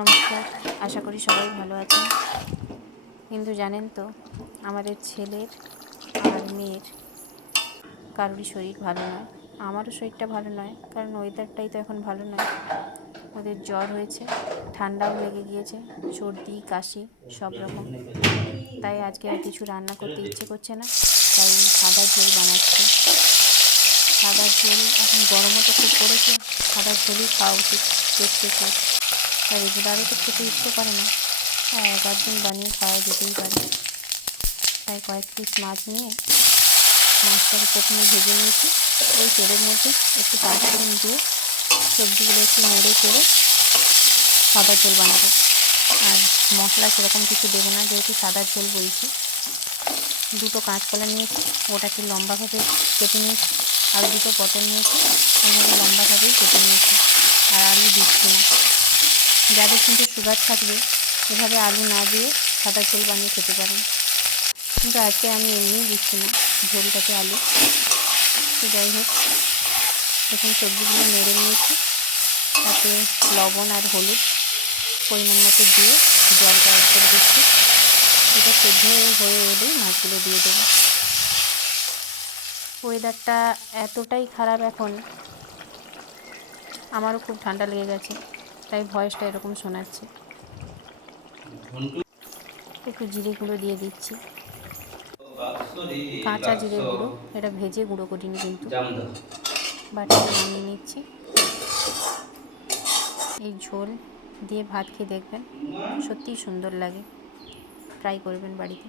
নমস্কার, আশা করি সবাই ভালো আছেন। কিন্তু জানেন তো, আমাদের ছেলের আর মেয়ের কারোরই শরীর ভালো নয়। আমারও শরীরটা ভালো নয়, কারণ ওয়েদারটাই তো এখন ভালো নয়। ওদের জ্বর হয়েছে, ঠান্ডাও লেগে গিয়েছে, সর্দি কাশি সব রকম। তাই আজকে আর কিছু রান্না করতে ইচ্ছে করছে না, তাই সাদা ঝোল বানাচ্ছি। সাদা ঝোল এখন গরমও তো খুব পড়েছে, সাদা ঝোলই খাওয়া উচিত পেটকে। আর রেগুলারও তো খেতে ইচ্ছে করে না, এক আধদিন বানিয়ে খাওয়া যেতেই পারে। তাই কয়েক পিস মাছ নিয়ে মাছটাকে প্রথমে ভেজে নিয়েছি। ওই তেলের মধ্যে একটু পাঁচফোড়ন দিয়ে সবজিগুলো একটু নেড়ে চেড়ে সাদা ঝোল বানাবো। আর মশলা সেরকম কিছু দেবো না, যেহেতু সাদা ঝোল বলছি। দুটো কাঁচকলা নিয়েছি, ওটাকে লম্বাভাবে কেটে নিয়েছি। আর দুটো পটল নিয়েছি, ওইভাবে লম্বাভাবেই কেটে নিয়েছি। আর আলু দিচ্ছি না। যাদের কিন্তু সুগার থাকবে, এভাবে আলু না দিয়ে সাদা ঝোল বানিয়ে খেতে পারেন, কিন্তু আজকে আমি এমনিই দিচ্ছি না ঝোলটাতে আলু। তো যাই হোক, এখন সবজিগুলো নেড়ে নিয়েছি, তাতে লবণ আর হলুদ পরিমাণ মতো দিয়ে জলটা অ্যাড করে দিচ্ছি। এটা সেদ্ধ হয়ে এলেই মাছগুলো দিয়ে দেবো। ওয়েদারটা এতটাই খারাপ এখন, আমারও খুব ঠান্ডা লেগে গেছে, তাই ভয়েসটা এরকম শোনাচ্ছে। একটু জিরে গুঁড়ো দিয়ে দিচ্ছি, কাঁচা জিরের গুঁড়ো, এটা ভেজে গুঁড়ো করিনি কিন্তু। বাটিতে নামিয়ে নিচ্ছি। এই ঝোল দিয়ে ভাত খেয়ে দেখবেন, সত্যিই সুন্দর লাগে। ট্রাই করবেন বাড়িতে।